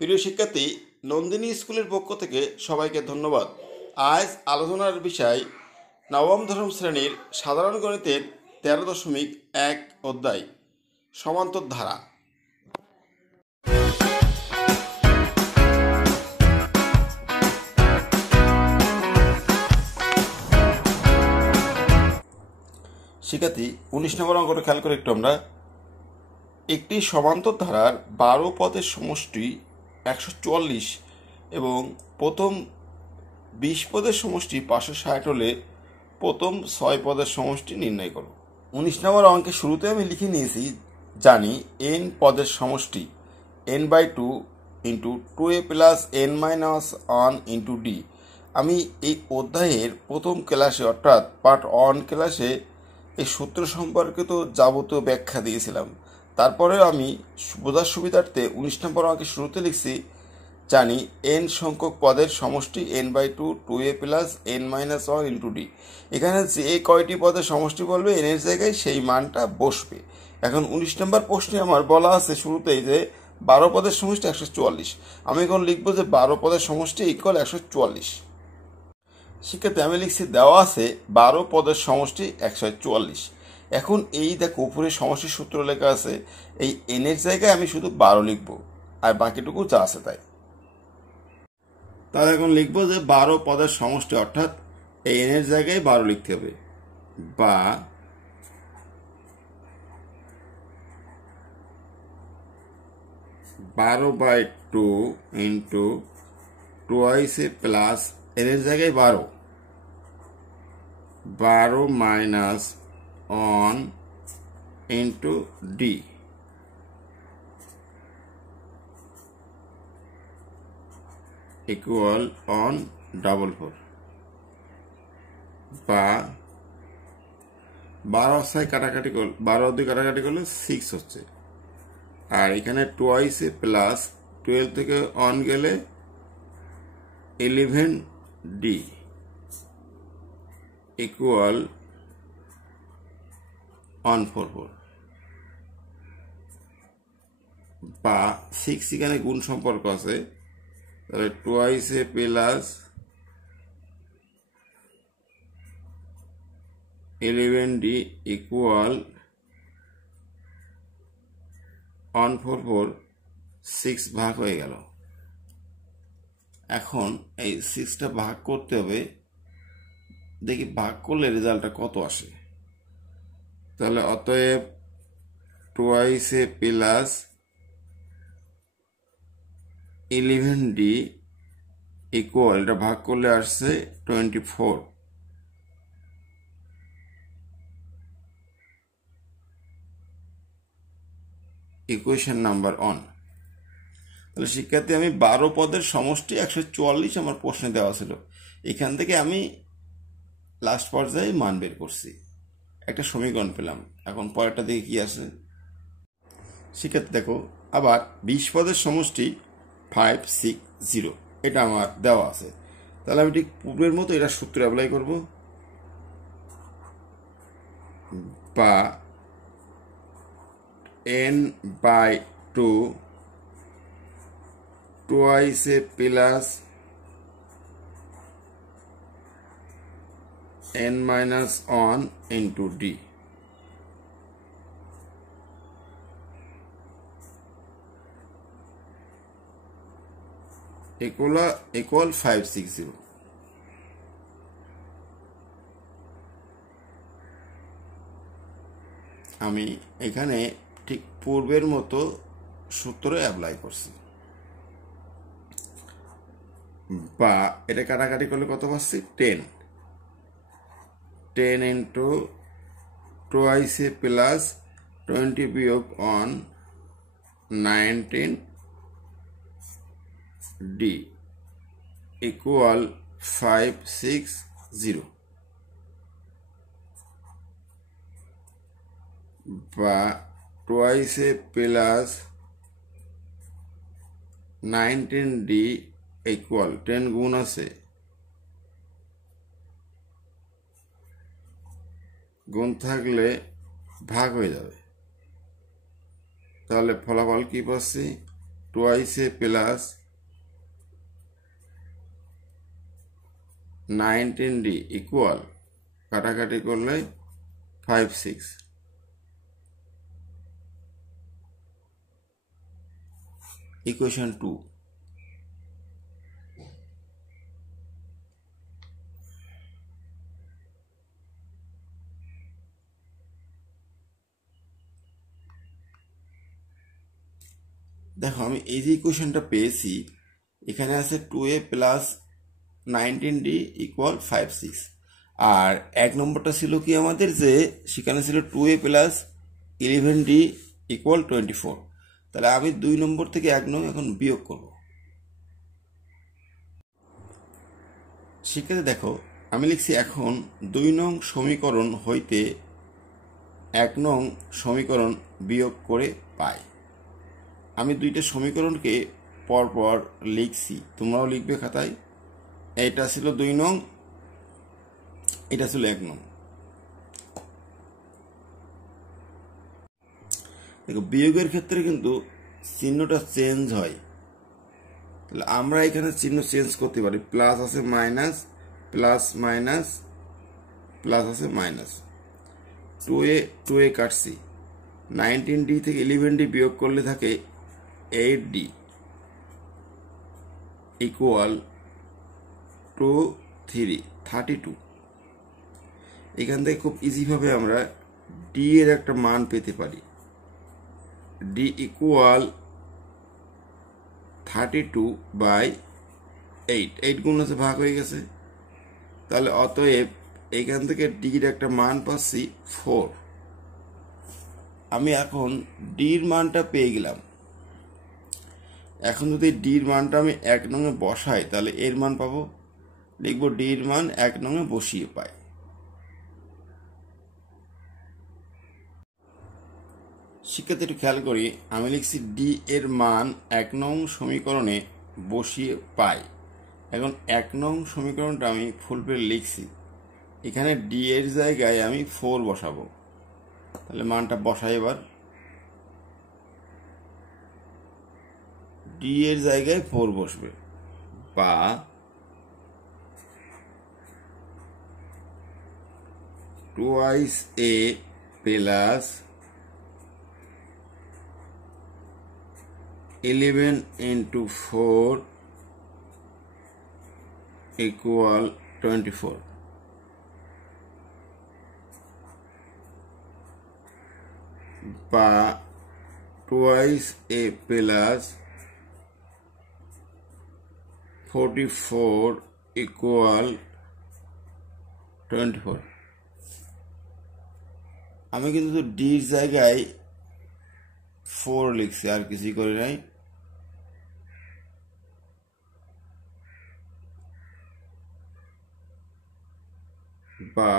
প্রিয় শিক্ষার্থী, নন্দিনী স্কুলের পক্ষ থেকে সবাইকে ধন্যবাদ। আজ আলোচনার বিষয় নবম দশম শ্রেণীর সাধারণ গণিতের 13.1 অধ্যায় সমান্তর ধারা। শিক্ষার্থী, 19 নম্বর অঙ্কটা খেয়াল করে একটু আমরা। একটি সমান্তর ধারার 12 পদের সমষ্টি 144 এবং প্রথম 20 পদের সমষ্টি 560 হলে প্রথম 6 পদের সমষ্টি নির্ণয় করো। 19 নম্বর অঙ্কের শুরুতে আমি লিখে নিয়েছি, জানি n পদের সমষ্টি n/2 into 2a plus n-1 into d। আমি এই অধ্যায়ের প্রথম ক্লাসে অর্থাৎ পার্ট 1 ক্লাসে এই সূত্র সম্পর্কিত যাবতীয় ব্যাখ্যা দিয়েছিলাম। তারপরে আমি বোঝার সুবিধার্থে 19 নম্বর অঙ্কের শুরুতে লিখছি, জানি n সংখ্যক পদের সমষ্টি n/2 2a plus n-1 into d। এখানে যে কয়টি পদের সমষ্টি বলবে n এর জায়গায় সেই মানটা বসবে। এখন 19 নম্বর প্রশ্নে আমার বলা আছে শুরুতেই যে 12 পদের সমষ্টি 144। আমি এখন লিখবো যে 12 পদের সমষ্টি ইকুয়াল 144। শিক্ষার্থী, আমি লিখছি দেওয়া আছে 12 পদের সমষ্টি 144। এখন এই দেখো উপরে সমষ্টির সূত্র লেখা আছে, এই n এর জায়গায় আমি শুধু 12 লিখবো আর বাকিটুকু যা আছে তাই। তাহলে এখন লিখবো যে 12 পদের সমষ্টি অর্থাৎ এই n এর জায়গায় 12 লিখতে হবে, বা 12/2 ইন্টু 2a প্লাস n এর জায়গায় 12 মাইনাস 1 ইন্টু d ইকুয়াল 144, বা 12 কাটাকাটি করলে 12 দিয়ে কাটাকাটি করলে 6 হচ্ছে, আর এখানে 2a প্লাস 12 থেকে 1 গেলে 11d ইকুয়াল 144, বা 6 এখানে গুণ সম্পর্ক আছে, তাহলে 2a প্লাস 11d ইকুয়াল 144, 6 ভাগ হয়ে গেল। এখন এই 6টা ভাগ করতে হবে, দেখি ভাগ করলে রেজাল্টটা কত আসে। তাহলে অতএব 2a প্লাস 11d ইকুয়াল, এটা ভাগ করলে আসছে 24। Equation number 1। তাহলে শিক্ষার্থী, আমি 12 পদের সমষ্টি 144 আমার প্রশ্নে দেওয়া ছিল, এখান থেকে আমি লাস্ট পর্যায়ে মান বের করছি, একটা সমীকরণ পেলাম। এখন পরেরটা দেখে কি আছে। শিক্ষার্থী দেখো, আবার 20 পদের সমষ্টি 560, এটা আমার দেওয়া আছে। তাহলে আমি ঠিক পূর্বের মতো এটা সূত্র অ্যাপ্লাই করব, বা n/2 2a plus n-1 into d equal 560। আমি এখানে ঠিক পূর্বের মতো সূত্র অ্যাপ্লাই করছি, বা এটা কাটাকাটি করলে কত পাচ্ছি, 10 ইন্টু 2a প্লাস 20 বিয়োগ 1 19d ইকুয়াল 560, বা 2a প্লাস 19d ইকুয়াল 10 গুণ আছে, গুণ থাকলে ভাগ হয়ে যাবে, তাহলে ফলাফল কি পাচ্ছি, twice a plus 19d equal কাটাকাটি করলে 5 6। ইকুয়েশন 2। দেখো আমি এই যে ইকুয়েশনটা পেয়েছি, এখানে আছে 2a প্লাস 19d ইকুয়াল 5 6। আর এক নম্বরটা ছিল কি আমাদের, যে সেখানে ছিল 2a প্লাস 11d ইকুয়াল 24। তাহলে আমি 2 নম্বর থেকে 1 নং এখন বিয়োগ করব। সেক্ষেত্রে দেখো আমি লিখছি এখন 2 নং সমীকরণ হইতে 1 নং সমীকরণ বিয়োগ করে পাই। আমি দুইটা সমীকরণকে পরপর লিখছি, তোমরাও লিখবে খাতায়। এটা ছিল 2 নং, এটা ছিল 1 নং। দেখো বিয়োগের ক্ষেত্রে কিন্তু চিহ্নটা চেঞ্জ হয়, তাহলে আমরা এখানে চিহ্ন চেঞ্জ করতে পারি। প্লাস আছে মাইনাস, প্লাস মাইনাস, প্লাস আছে মাইনাস। 2a কাটছি, 19d থেকে 11d বিয়োগ করলে থাকে 8d ইকুয়াল 2 3 32। এখান থেকে খুব ইজিভাবে আমরা d এর একটা মান পেতে পারি। d equal 32/8। 8 গুণ আছে, ভাগ হয়ে গেছে। তাহলে অতএব এখান থেকে d এর একটা মান পাচ্ছি 4। আমি এখন d এর মানটা পেয়ে গেলাম। এখন যদি d এর মানটা আমি 1 নংয়ে বসাই, তাহলে এর মান পাবো। লিখবো d এর মান 1 নংয়ে বসিয়ে পাই। শিক্ষার্থী একটু খেয়াল করি, আমি লিখছি d এর মান 1 নং সমীকরণে বসিয়ে পাই। এখন 1 নং সমীকরণটা আমি ফুলপে লিখছি, এখানে d এর জায়গায় আমি 4 বসাবো। তাহলে মানটা বসাই। এবার d এর জায়গায় 4 বসবে, বা twice a plus 11 into 4 equal 24, বা টুয়াইস a প্লাস 44 equal 24। আমি কিন্তু d এর জায়গায় 4 লিখছি, আর কিছুই করি নাই। বা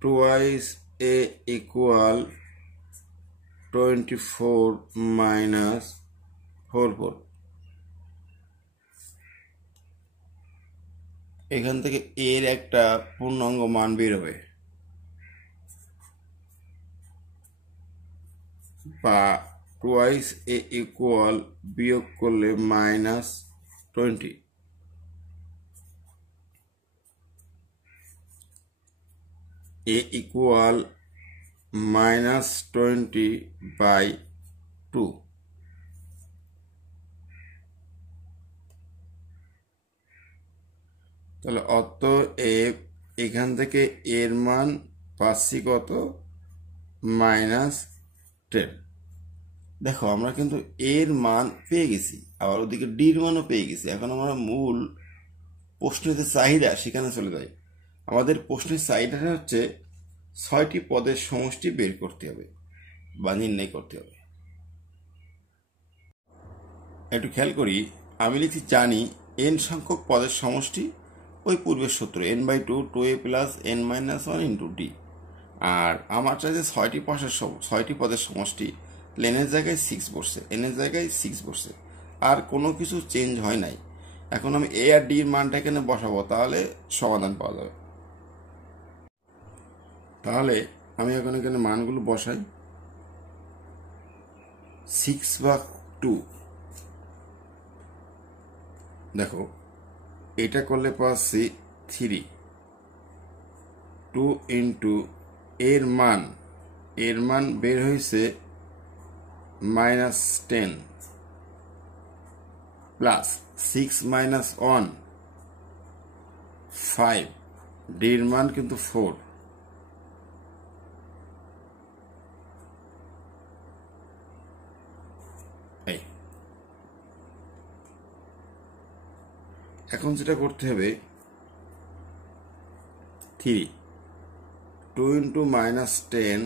টুয়াইস a ইকুয়াল 24 মাইনাস 44। এখান থেকে এর একটা পূর্ণাঙ্গ মান বেরোবে, বা টুয়াইস a ইকুয়াল বিয়োগ করলে মাইনাস 20। a equal minus 20/2। তাহলে অতএব এখান থেকে এর মান পাচ্ছি কত, -10। দেখো আমরা কিন্তু এর মান পেয়ে গেছি, আবার ওদিকে ডির মানও পেয়ে গেছি। এখন আমরা মূল প্রশ্নের যে চাহিদা সেখানে চলে যাই। আমাদের প্রশ্নের চাহিদাটা হচ্ছে 6টি পদের সমষ্টি বের করতে হবে বা নির্ণয় করতে হবে। একটু খেয়াল করি, আমি লিখছি জানি n সংখ্যক পদের সমষ্টি ওই পূর্বের সূত্র n/2 2a plus n-1 into d। আর আমার চাইছে 6টি পদের সমষ্টি। n এর জায়গায় 6 বসছে, n এর জায়গায় 6 বসছে, আর কোনো কিছু চেঞ্জ হয় নাই। এখন আমি a আর d এর মানটা এখানে বসাবো, তাহলে সমাধান পাওয়া যাবে। তাহলে আমি এখন এখানে মানগুলো বসাই। 6/2। দেখো এটা করলে পাচ্ছি 3। 2 ইন্টু এর মান বের হয়েছে -10 প্লাস 6 - 1 5, ডির মান কিন্তু 4। এখন যেটা করতে হবে 3 2 ইন্টু -10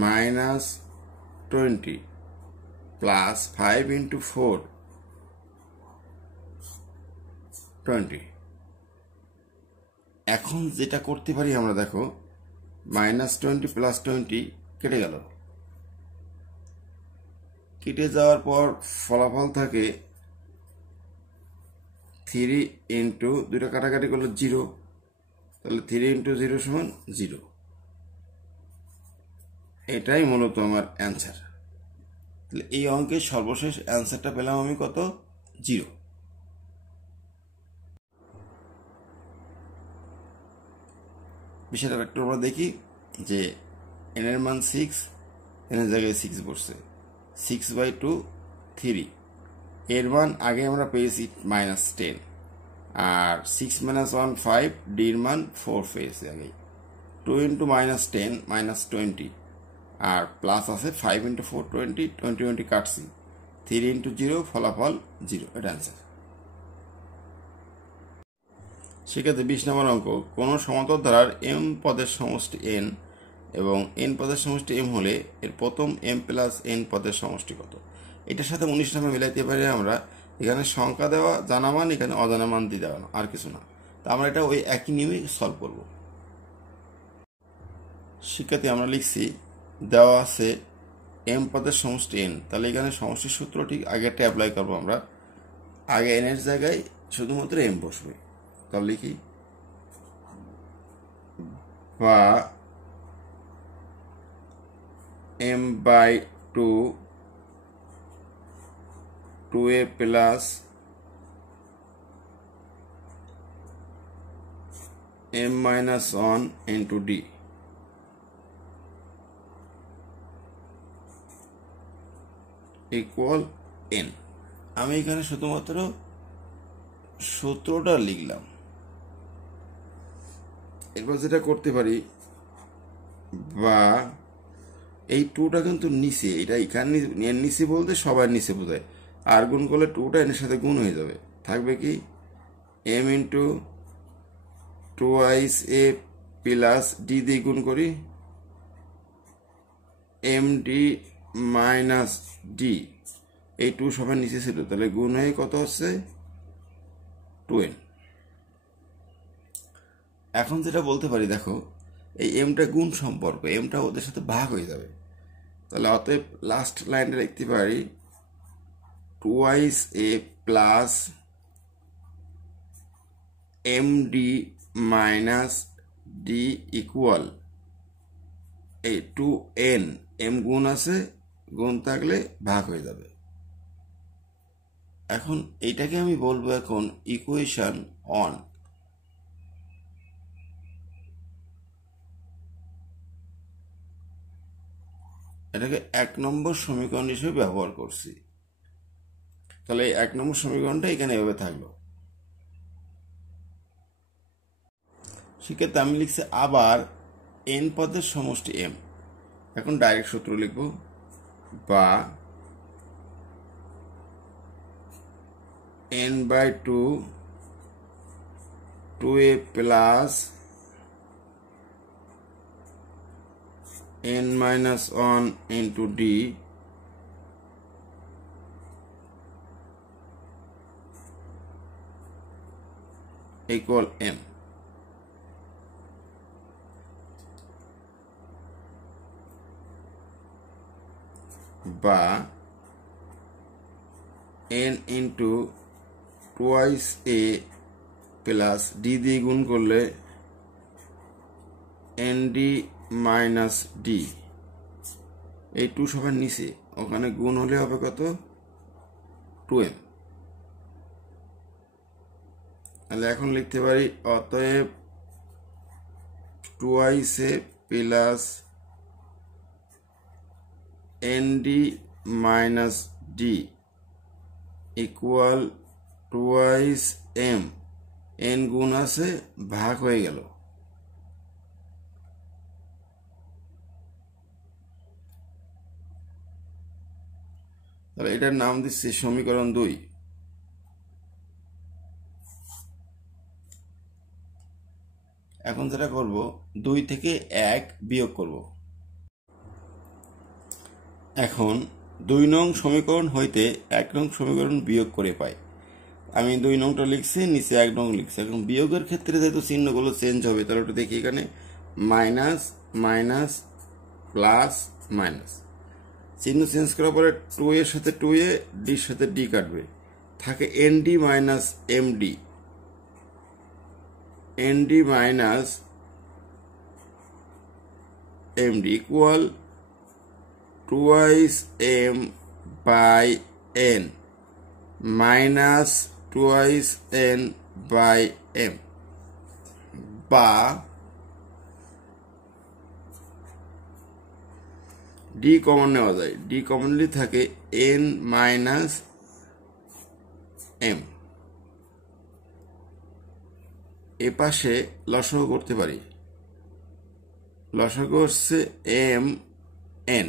-20 প্লাস 5 ইন্টু 4 20। এখন যেটা করতে পারি আমরা, দেখো -20 প্লাস 20 কেটে গেল। কেটে যাওয়ার পর ফলাফল থাকে 3 ইন্টু, দুইটা কাটাকাটি করলে 0, তাহলে 3 ইন্টু 0 সমান 0। এটাই মূলত আমার অ্যান্সার। তাহলে এই অঙ্কের সর্বশেষ অ্যান্সারটা পেলাম আমি কত? 0। বিষয়টা একটু আমরা দেখি যে n এর মান 6, n এর জায়গায় 6 বসছে। 6/2 3, এর মান আগে আমরা পেয়েছি -10, আর 6 - 1 5, ডির মান 4 পেয়েছি আগে। 2 ইন্টু -10 -20, আর প্লাস আছে 5 ইন্টু 4 20, 20 কাটছি, 3 ইন্টু 0, ফলাফল 0। এটা অ্যান্সার। সেক্ষেত্রে 20 নম্বর অঙ্ক, কোনো সমান্তর ধারার m পদের সমষ্টি n এবং n পদের সমষ্টি m হলে এর প্রথম m প্লাস n পদের সমষ্টি কত? এটার সাথে 19 নম্বর মিলাইতে পারি আমরা। এখানে সংখ্যা দেওয়া, জানা মান, এখানে অজানা মান দিয়ে দেওয়া, আর কিছু না। তা আমরা এটা ওই একই নিয়মে সলভ করব। শিক্ষার্থী আমরা লিখছি, দেওয়া আছে m পদের সমষ্টি n, তাহলে এখানে সমষ্টির সূত্র ঠিক আগেরটা অ্যাপ্লাই করবো আমরা। আগে n এর জায়গায় শুধুমাত্র m বসবে। তাহলে লিখি বা m/2 2a plus m-1 into d equal n। আমি এখানে শুধুমাত্র সূত্রটা লিখলাম। এরপর যেটা করতে পারি, বা এই 2টা কিন্তু নিচে, এটা এখানে এর নিচে বলতে সবার নিচে বোঝায়, আর গুণ করলে 2টা এর সাথে গুণ হয়ে যাবে, থাকবে কি m into 2 a plus d দিয়ে গুণ করি md মাইনাস d। এই 2 সবার নিচে ছিল, তাহলে গুণ হয়ে কত হচ্ছে 2n। এখন যেটা বলতে পারি, দেখো এই এমটা গুণ সম্পর্ক, এমটা ওদের সাথে ভাগ হয়ে যাবে, তাহলে অতএব লাস্ট লাইনটা লিখতে পারি 2a plus md minus d equal এই 2n। m গুণ আছে, গুণ থাকলে ভাগ হয়ে যাবে। এখন এইটাকে আমি বলবো এখন ইকুয়েশন 1। এটাকে 1 নম্বর সমীকরণ হিসেবে ব্যবহার করছি। তাহলে 1 নম্বর সমীকরণটা এখানে এভাবে থাকলো। সেক্ষেত্রে আমি লিখছি আবার n পদের সমষ্টি m। এখন ডাইরেক্ট সূত্র লিখব, বা n/2 2a plus n-1 into d equal m। বা n into 2a plus d দিয়ে গুণ করলে nd মাইনাস d। এই 2 সবার নিচে, ওখানে গুণ হলে হবে কত 2m। তাহলে এখন লিখতে পারি অতএব 2a plus nd minus d equal 2m। n গুণ আছে ভাগ হয়ে গেল। তাহলে এটার নাম দিচ্ছি সমীকরণ 2। এখন যেটা করব 2 থেকে 1 বিয়োগ করব। এখন 2 নং সমীকরণ হইতে 1 নং সমীকরণ বিয়োগ করে পাই। আমি 2 নংটা লিখছি, নিচে 1 নং লিখছি। এখন বিয়োগের ক্ষেত্রে যেহেতু চিহ্নগুলো চেঞ্জ হবে, তাহলে ওটা দেখি এখানে মাইনাস মাইনাস প্লাস মাইনাস চিহ্ন চেঞ্জ করার পরে 2 এর সাথে 2a, ডির সাথে ডি কাটবে, থাকে nd minus md। nd minus md equal 2m by n minus 2n by m, বা ডি কমন নেওয়া যায়। ডি কমনলি থাকে n মাইনাস m। এ পাশে লসাগু করতে পারি। লসাগু হচ্ছে m n।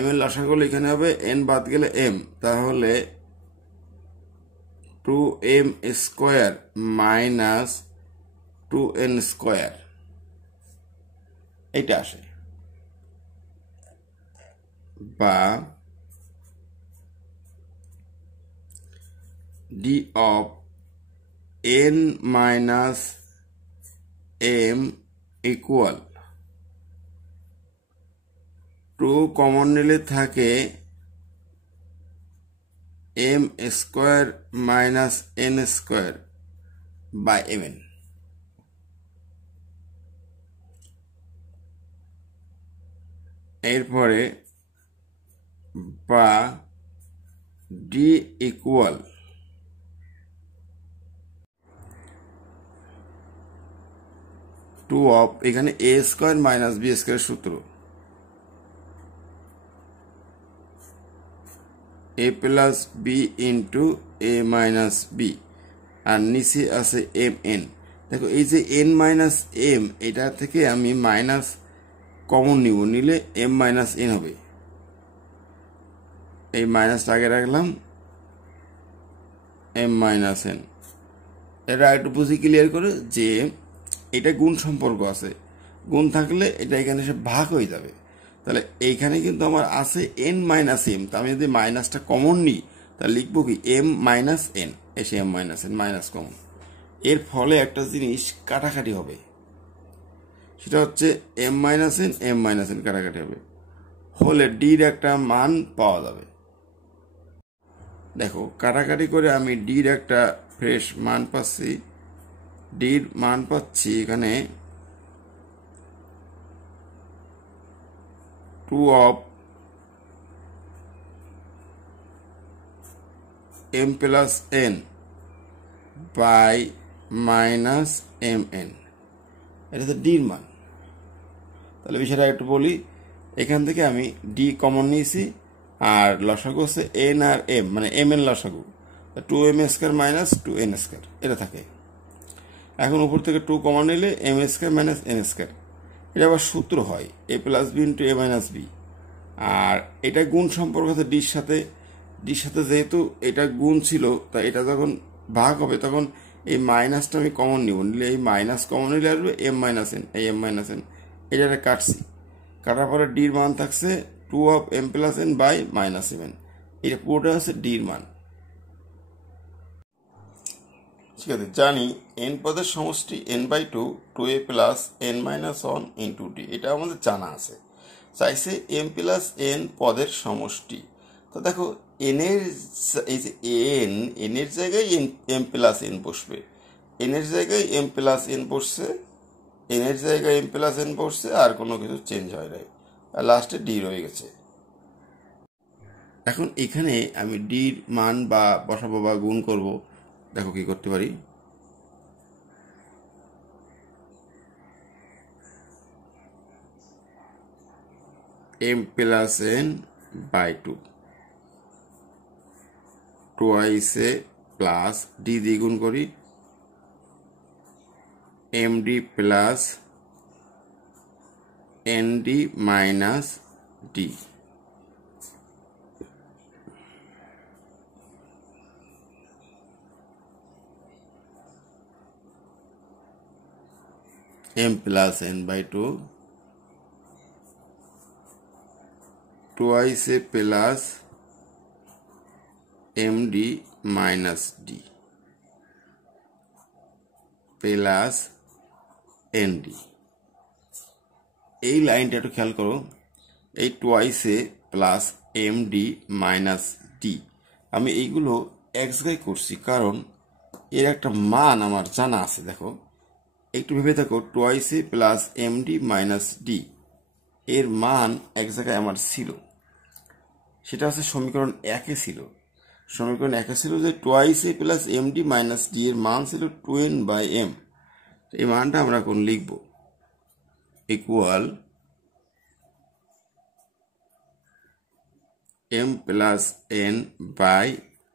m এর লসাগু এখানে হবে n বাদ গেলে m, তাহলে 2m square minus 2n square এটা আসে, বা d of n minus m equal 2 common নিলে থাকে m square minus n square by mn। এরপরে বা d ইকুয়াল 2 অফ এখানে a square minus b square সূত্র, a plus b into a minus b, আর নিচে আছে mn। দেখো এই যে n মাইনাস m, এটা থেকে আমি মাইনাস কমন নিব, নিলে m মাইনাস n হবে। এই মাইনাসটা আগে রাখলাম, m মাইনাস n। এটা একটু বুঝি ক্লিয়ার করে যে এটা গুণ সম্পর্ক আছে, গুণ থাকলে এটা এখানে এসে ভাগ হয়ে যাবে। তাহলে এইখানে কিন্তু আমার আছে n মাইনাস m, তো আমি যদি মাইনাসটা কমন নিই তাহলে লিখবো কি m মাইনাস n, এসে m minus n minus common. এর ফলে একটা জিনিস কাটাকাটি হবে, সেটা হচ্ছে m minus n m minus n কাটাকাটি হবে, হলে ডির একটা মান পাওয়া যাবে। দেখো কাটাকাটি করে আমি ডির একটা ফ্রেশ মান পাচ্ছি। ডির মান পাচ্ছি এখানে 2 of m plus n by minus mn, এটা হচ্ছে ডির মান। তাহলে বিষয়টা একটু বলি, এখান থেকে আমি ডি কমন নিয়েছি, আর লসাগু হচ্ছে n আর m, মানে mn লসাগু 2m square minus 2n square এটা থাকে। এখন উপর থেকে 2 কমন নিলে m square minus n square, এটা আবার সূত্র হয় a plus b into a minus b. আর এটা গুণ সম্পর্ক আছে ডির সাথে, ডির সাথে যেহেতু এটা গুণ ছিল, তাই এটা যখন ভাগ হবে তখন এই মাইনাসটা আমি কমন নিব, নিলে এই মাইনাস কমন নিলে আসবে m মাইনাস n, এই m মাইনাস n এটা কাটছি, কাটার পরে ডির মান থাকছে 2 of m plus n by minus mn, এটা পুরোটা হচ্ছে ডির মান। ঠিক আছে, জানি n পদের সমষ্টি n by 2, 2a plus n minus 1 into d, এটা আমাদের জানা আছে। চাইছে m প্লাস n পদের সমষ্টি। তো দেখো n এর এই যে n এর জায়গায় m প্লাস n বসবে, n এর জায়গায় m প্লাস n বসছে, n এর জায়গায় m প্লাস n বসছে, আর কোনো কিছু চেঞ্জ হয় নাই, আর লাস্টে ডি রয়ে গেছে। এখন এখানে আমি ডির মান বা বসাবো বা গুণ করব। দেখো কি করতে পারি। m প্লাস n বাই 2 টুয়াইসে প্লাস ডি দিয়ে গুণ করি md plus nd minus d m plus n by 2 twice a plus md minus d plus nd। এই লাইনটা একটু খেয়াল করো, এই twice a plus md minus d আমি এইগুলো এক জায়গায় করছি কারণ এর একটা মান আমার জানা আছে। দেখো একটু ভেবে থাকো, twice a plus md minus d এর মান এক জায়গায় আমার ছিল, সেটা হচ্ছে সমীকরণ 1-এ ছিল। সমীকরণ 1-এ ছিল যে twice a plus md minus d এর মান ছিল 2n/m। এই মানটা আমরা এখন লিখব equal m plus n by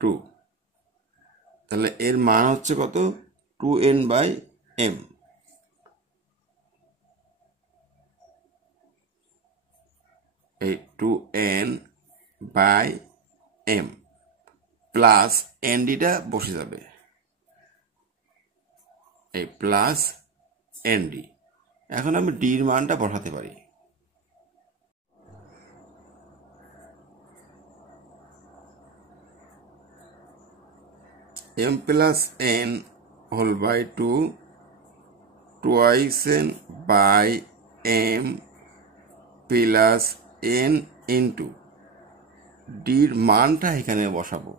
2। তাহলে এর মান হচ্ছে কত? 2n/m। এই 2n/m প্লাস এনডিটা বসে যাবে, এই প্লাস এনডি। এখন আমি ডির মানটা বসাতে পারি। m plus n whole by 2 twice n by m plus n into ডির মানটা এখানে বসাবো।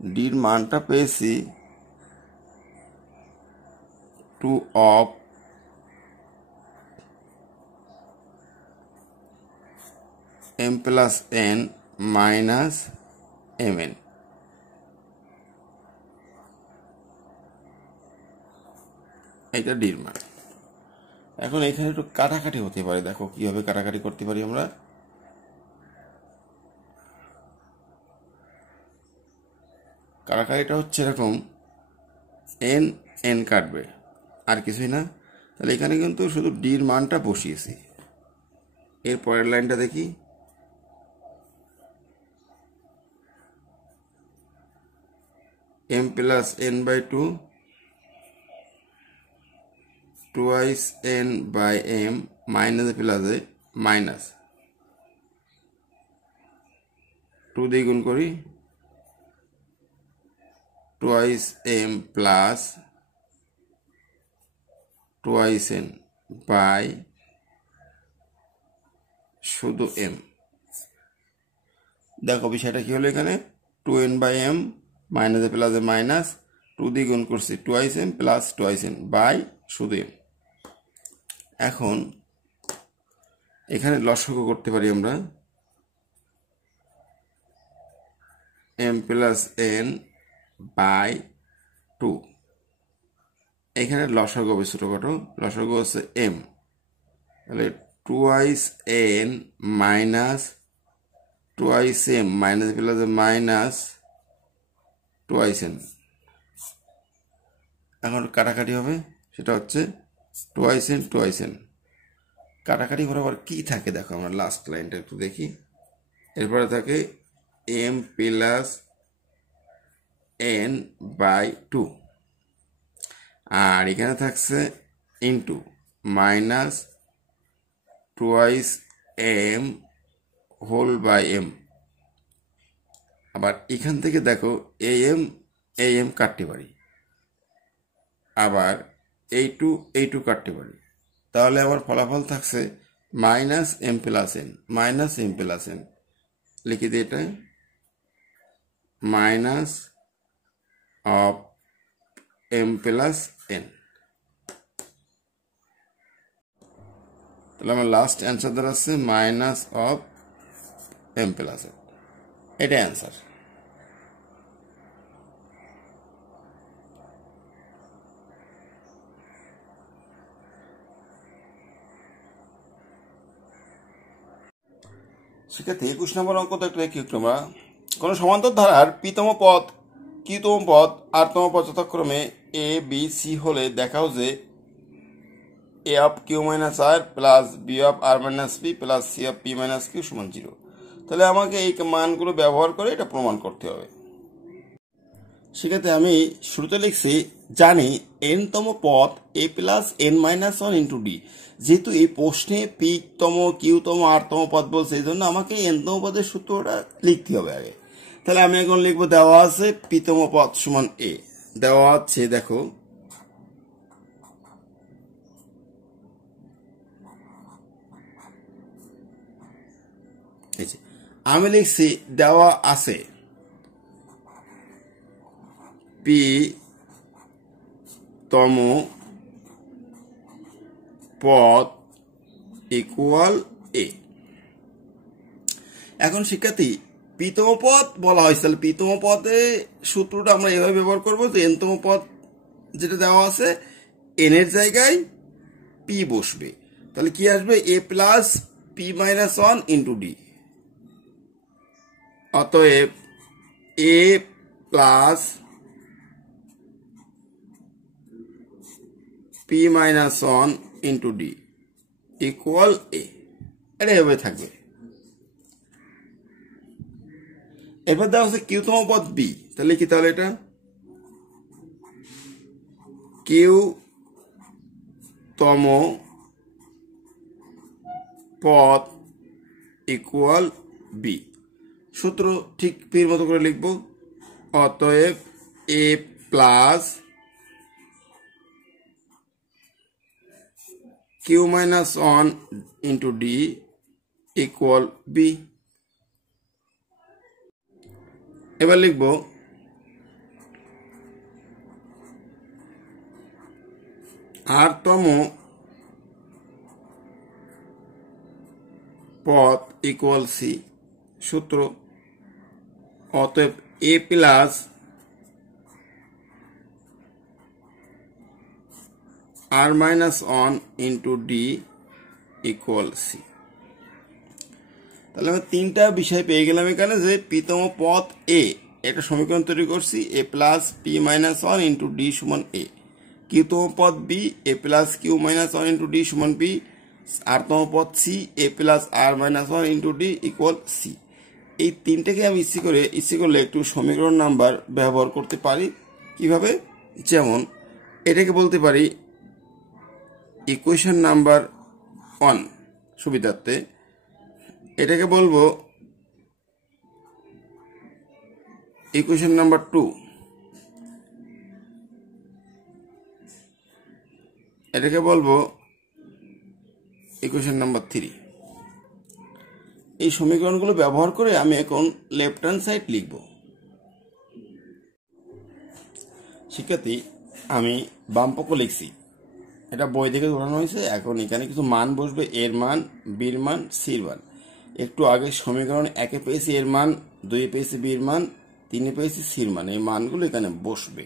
ডির মানটা পেয়েছি 2 of m plus n minus mn। এটা ডির মান। এখন এখানে একটু কাটাকাটি হতে পারে, দেখো কিভাবে কাটাকাটি করতে পারি আমরা। কাটাকাটিটা হচ্ছে এরকম, এন এন কাটবে আর কিছুই না। তাহলে এখানে কিন্তু শুধু ডির মানটা বসিয়েছি। এর পরের লাইনটা দেখি, m plus n by 2 twice n by m minus প্লাসে মাইনাস 2 দিয়ে গুণ করি twice m plus twice n by শুধু m। দেখো বিষয়টা কি হলো, এখানে 2n/m মাইনাসে প্লাসে মাইনাস 2 দিয়ে গুণ করছি twice m plus twice n by শুধু m। এখন এখানে লসাগু করতে পারি আমরা, m প্লাস n বাই 2। এখানে লসাগু হবে ছোটখাটো, লসাগু হচ্ছে m। তাহলে twice n minus twice m minus প্লাসে মাইনাস টুয়াইস n। এখন কাটাকাটি হবে, সেটা হচ্ছে টুয়াইস n টুয়াইস n। কাটাকাটি করে আবার কি থাকে দেখো, আমরা লাস্ট লাইনটা একটু দেখি। এরপরে থাকে m প্লাস n বাই 2, আর এখানে থাকছে into minus twice m whole by m। আবার এখান থেকে দেখো am কাটতে পারি, আবার এই টু কাটতে পারি। তাহলে আমার ফলাফল থাকছে minus m plus n minus m plus n। লিখে দিই এটা minus of m plus n। তাহলে আমার লাস্ট অ্যান্সার দাঁড়াচ্ছে minus of m plus n। এটাই অ্যান্সার। শিক্ষার্থী 21 নম্বর অঙ্ক তো একটা কি আমরা কোনো সমান্তর ধারার পিতম পদ কিউতম পদ আরতম পদ যথাক্রমে এ বি সি হলে দেখাও যে a of q minus r plus b of r minus p plus c of p minus q সমান 0। তাহলে আমাকে এই মানগুলো ব্যবহার করে এটা প্রমাণ করতে হবে। সেক্ষেত্রে আমি শুরুতে লিখছি জানি এনতম পদ a plus n minus one into d. যেহেতু এই প্রশ্নে পিতম কিউতম আরতম পদ বলছে এই জন্য আমাকে এনতম পদের সূত্রটা লিখতে হবে আগে। তাহলে আমি এখন লিখবো দেওয়া আছে পিতম পদ সমান এ, দেওয়া আছে দেখো আমি লিখছি দেওয়া আছে পি তম পদ ইকুয়াল এ। এখন শিক্ষার্থী পিতম পদ বলা হয়েছে, তাহলে পিতম পদে সূত্রটা আমরা এভাবে ব্যবহার করবো যে এনতম পদ যেটা দেওয়া আছে এন এর জায়গায় পি বসবে। তাহলে কি আসবে a plus p minus one into d. অতএব a plus p minus one into d equal a, এটা এভাবে থাকবে। এরপর দেওয়া হচ্ছে কিউতম পদ বি, তাহলে কি তাহলে এটা কিউ তম পদ ইকুয়াল বি। সূত্র ঠিক পির মতো করে লিখব। অতএব a plus q minus one into d equal b. এবার লিখব আরতম পদ ইকুয়াল সি। সূত্র অতএব a plus r minus one into d equal c. তাহলে আমি তিনটা বিষয় পেয়ে গেলাম এখানে যে পিতম পদ এ একটা সমীকরণ তৈরি করছি a plus p minus one into d সমান এ, কিউতম পদ b a plus q minus one into d সমান বি, আরতম পদ c a plus r minus one into d equal c. এই তিনটাকে আমি ইচ্ছে করলে একটু সমীকরণ নাম্বার ব্যবহার করতে পারি। কিভাবে? যেমন এটাকে বলতে পারি ইকুয়েশন নাম্বার 1 সুবিধার্থে, এটাকে বলবো ইকুয়েশন নাম্বার 2, এটাকে বলবো ইকুয়েশন নাম্বার 3। এই সমীকরণগুলো ব্যবহার করে আমি এখন লেফট হ্যান্ড সাইড লিখব। শিক্ষার্থী আমি বামপক্ষ লিখছি, এটা বই থেকে ধরানো হয়েছে। এখন এখানে কিছু মান বসবে, এর মান, বির মান, সির মান। একটু আগে সমীকরণ 1-এ পেয়েছি এর মান, 2-এ পেয়েছি বির মান, 3-এ পেয়েছি সির মান। এই মানগুলো এখানে বসবে।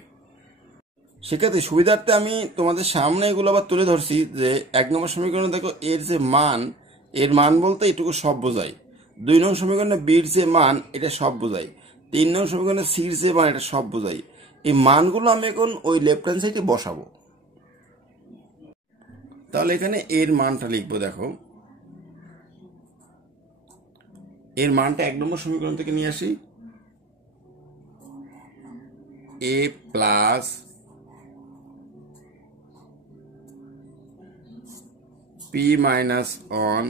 সেক্ষেত্রে সুবিধার্থে আমি তোমাদের সামনে এগুলো আবার তুলে ধরছি যে 1 নম্বর সমীকরণে দেখো এর যে মান, এর মান বলতে এটুকু সব বোঝায়। 2 নম্বর সমীকরণে বির যে মান এটা সব বোঝায়। 3 নম্বর সমীকরণে সির যে মান এটা সব বোঝায়। এই মানগুলো আমি এখন ওই লেফট হ্যান্ড সাইডে বসাবো। তাহলে এখানে এর মানটা লিখবো। দেখো এর মানটা 1 নম্বর সমীকরণ থেকে নিয়ে আসি, a plus p minus one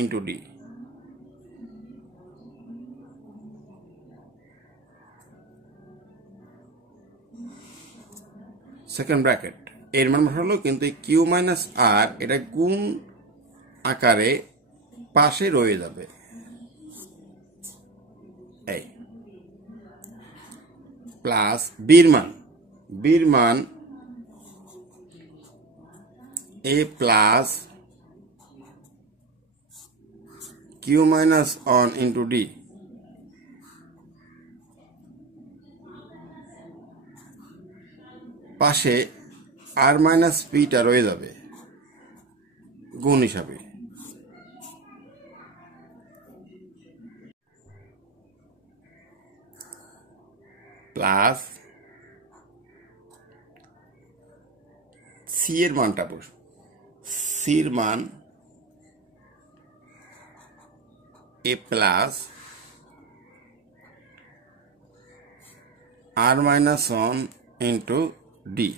into d. Second bracket এর মান হলো, কিন্তু কিউ মাইনাস আর এটা গুণ আকারে পাশে রয়ে যাবে। এই প্লাস বির মান a plus q minus one into d পাশে আর মাইনাস পিটা রয়ে যাবে গুণ হিসাবে। প্লাস সি এর মানটা বস, সির মান a plus r minus 1 into D.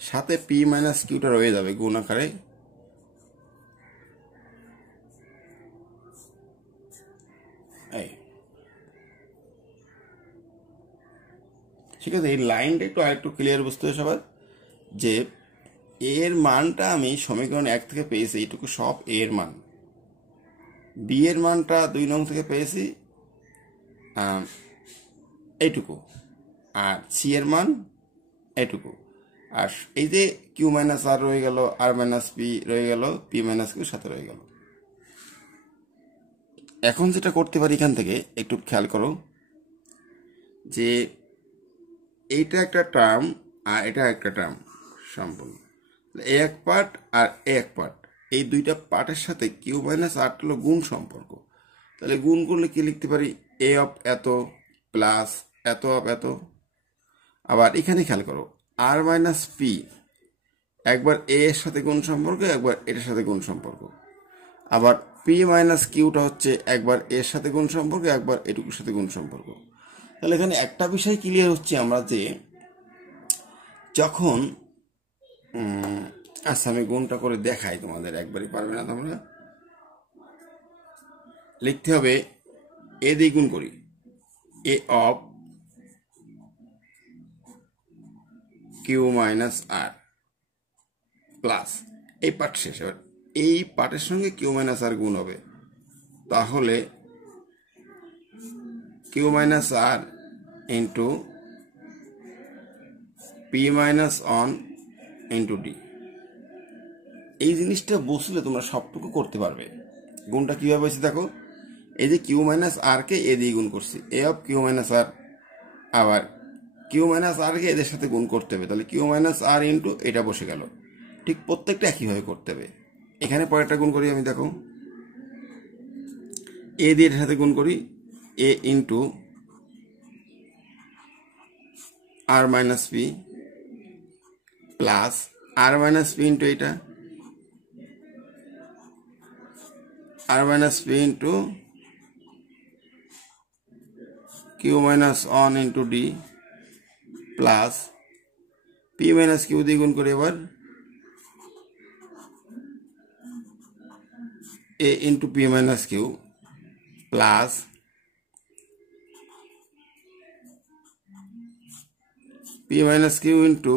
সাথে পি মাইনাস কিউটা রয়ে যাবে গুণ আকারে। ঠিক আছে, এই লাইনটা একটু আরেকটু ক্লিয়ার বুঝতে হবে সবার, যে এর মানটা আমি সমীকরণ 1 থেকে পেয়েছি এইটুকু সব এর মান, বি এর মানটা 2 নং থেকে পেয়েছি এইটুকু, আর সি এর মান এইটুকু, আর এই যে কিউ মাইনাস আর রয়ে গেল, আর মাইনাস পি রয়ে গেল, পি মাইনাস কিউ সাথে রয়ে গেল। এখন যেটা করতে পারি এখান থেকে একটু খেয়াল করো, যে এইটা একটা টার্ম আর এটা একটা টার্ম সম্পূর্ণ এক পার্ট আর এক পার্ট, এই দুইটা পার্টের সাথে কিউ মাইনাস আর হলো গুণ সম্পর্ক। তাহলে গুণ করলে কি লিখতে পারি, এ অফ এত প্লাস এত অফ এত। আবার এখানে খেয়াল করো, আর মাইনাস পি একবার এ এর সাথে গুণ সম্পর্ক, একবার এটার সাথে গুণ সম্পর্ক। আবার পি মাইনাস কিউটা হচ্ছে একবার এর সাথে গুণ সম্পর্ক, একবার এটুকুর সাথে গুণ সম্পর্ক। তাহলে এখানে একটা বিষয় ক্লিয়ার হচ্ছে আমরা, যে যখন আচ্ছা আমি গুণটা করে দেখাই তোমাদের, একবারই পারবে না তোমরা, লিখতে হবে এ দিয়ে গুণ করি, a of q minus r plus এই পার্ট শেষ। এবার এই পার্টের সঙ্গে কিউ মাইনাস আর গুণ হবে, তাহলে q minus r into p minus 1 into d. এই জিনিসটা বুঝলে তোমরা সবটুকু করতে পারবে। গুণটা কীভাবে হয়েছে দেখো, এই যে কিউ মাইনাস আরকে এ দিয়ে গুণ করছি, এ অফ কিউ মাইনাস আর, আবার কিউ মাইনাস আরকে এদের সাথে গুণ করতে হবে, তাহলে কিউ মাইনাস আর ইন্টু এটা বসে গেল। ঠিক প্রত্যেকটা একইভাবে করতে হবে। এখানে পরেরটা গুণ করি আমি, দেখো এ দিয়ে এর সাথে গুণ করি, a into r minus p plus r minus p into এটা, r minus p into q minus 1 into d plus p minus q দিয়ে গুণ করে এবার a into p minus q plus p minus q into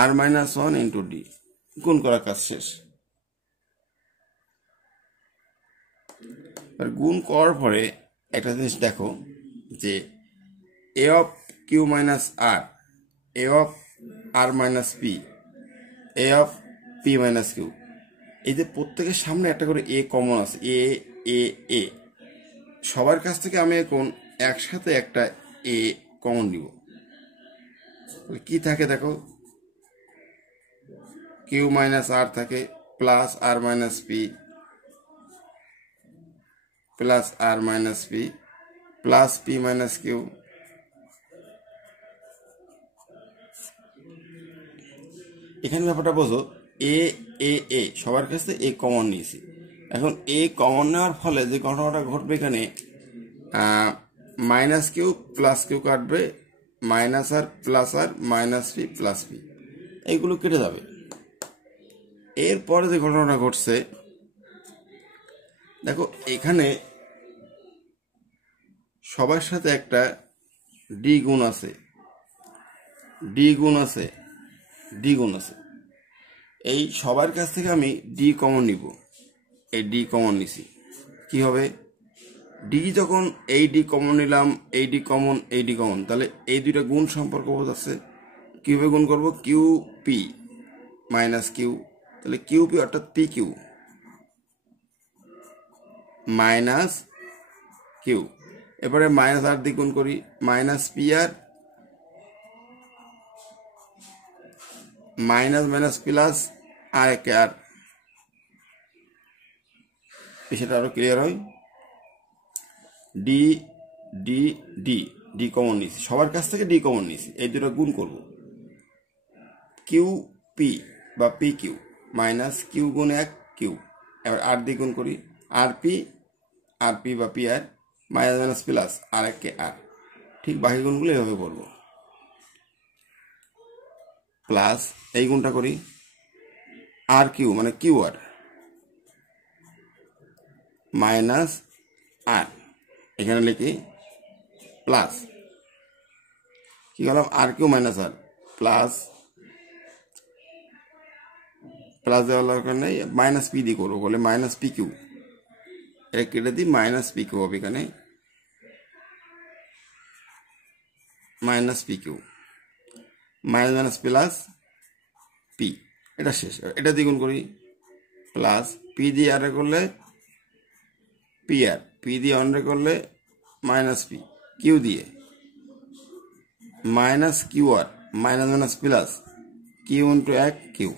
r minus 1 into d. গুণ করার কাজ শেষ। গুণ করার পরে একটা জিনিস দেখো, যে a of q minus r, a of r minus p, a of p minus q, এই যে প্রত্যেকের সামনে একটা করে এ কমন আছে, এ এ এ, সবার কাছ থেকে আমি এখন একসাথে একটা এ কমন নিব। কি থাকে দেখো, কিউ মাইনাস আর থাকে plus r minus p plus r minus p plus p minus q. এখানে ব্যাপারটা বোঝো, এ এ এ সবার কাছে এ কমন নিয়েছি। এখন এ কমন নেওয়ার ফলে যে ঘটনাটা ঘটবে, এখানে মাইনাস কিউ প্লাস কিউ কাটবে, minus r plus r minus p plus P, এইগুলো কেটে যাবে। এরপরে যে ঘটনাটা ঘটছে দেখো, এখানে সবার সাথে একটা ডি গুণ আছে, ডি গুণ আছে, ডি গুণ আছে। এই সবার কাছ থেকে আমি ডি কমন নিব, এই ডি কমন নিছি, কি হবে, ডি যখন এই ডি কমন নিলাম, এই ডি কমন, এই ডি কমন, তাহলে এই দুইটা গুণ সম্পর্ক বোঝাচ্ছে। কিভাবে গুণ করব, কিউ পি মাইনাস কিউ, তাহলে কিউ পি অর্থাৎ পি কিউ মাইনাস কিউ। এরপরে মাইনাস আর দিয়ে গুণ করি, minus p r minus minus plus আর একে আর, সেটা আরো ক্লিয়ার হয়। D D D D common নিছি, সবার কাছ থেকে ডি কমন নিছি, এই দুটো গুণ করব। কিউ পি বা পি কিউ মাইনাস কিউ গুণ এক কিউ, এবার আর দিয়ে গুণ করি, আর পি বা P r minus minus plus আর একে আর, ঠিক বাকি গুণগুলো এভাবে করবো। প্লাস এই গুণটা করি, আর কিউ মানে কিউ আর মাইনাস আর, এখানে লিখি প্লাস, কি করলাম, আর Q minus r plus, plus দেওয়ার দরকার নেই, মাইনাস পি দিয়ে করবো বলে মাইনাস পি কিউ, এটা কেটে দিই, মাইনাস পি কিউ হবে এখানে, minus p q minus minus plus p, এটা শেষ। এটা দ্বিগুণ করি, প্লাস পি দিয়ে আর করলে পি আর, পি দিয়ে অন করলে মাইনাস পি, কিউ দিয়ে মাইনাস কিউ আর minus minus plus q into এক কিউ।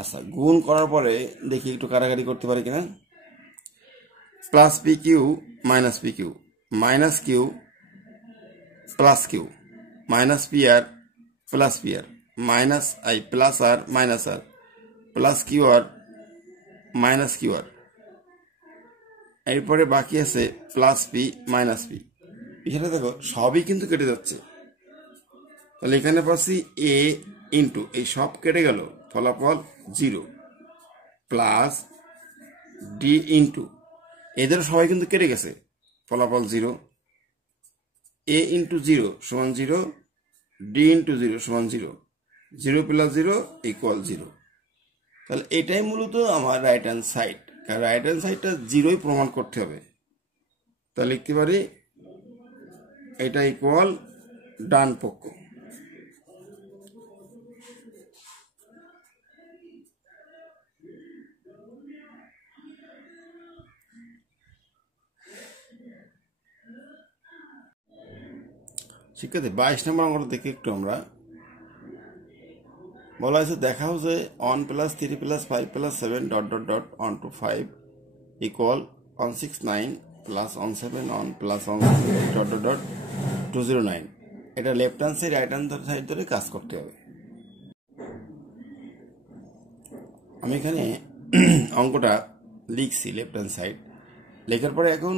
আচ্ছা, গুণ করার পরে দেখি একটু কাটাকাটি করতে পারি কিনা। Plus p q minus p q minus q plus q minus p r plus p r minus i plus r minus r plus q R minus q r, এরপরে বাকি আছে প্লাস পি মাইনাস পি। এখানে দেখো সবই কিন্তু কেটে যাচ্ছে, তাহলে এখানে পাচ্ছি এ ইন্টু, এই সব কেটে গেল, ফলাফল 0 প্লাস ডি ইন্টু, এদের সবাই কিন্তু কেটে গেছে, ফলাফল 0, এ ইন্টু 0 সমান 0, ডি ইন্টু 0 সমান 0, 0 প্লাস 0 ইকুয়াল 0। তাহলে এটাই মূলত আমার রাইট হ্যান্ড সাইড, কারণ রাইট হ্যান্ড সাইডটা 0ই প্রমাণ করতে হবে। তাহলে লিখতে পারি এটা ইকুয়াল ডান পক্ষ। শিক্ষার্থী 22 নম্বর অঙ্কটা দেখি একটু আমরা। বলা হয়েছে দেখাও যে 1 plus 3 plus 5 plus 7 dot dot dot 1 to 5 equal 169 plus 171 plus 168 dot dot dot 209। এটা left hand side right hand side ধরে কাজ করতে হবে। আমি এখানে অঙ্কটা লিখছি লেফট হ্যান্ড সাইড, লেখার পরে এখন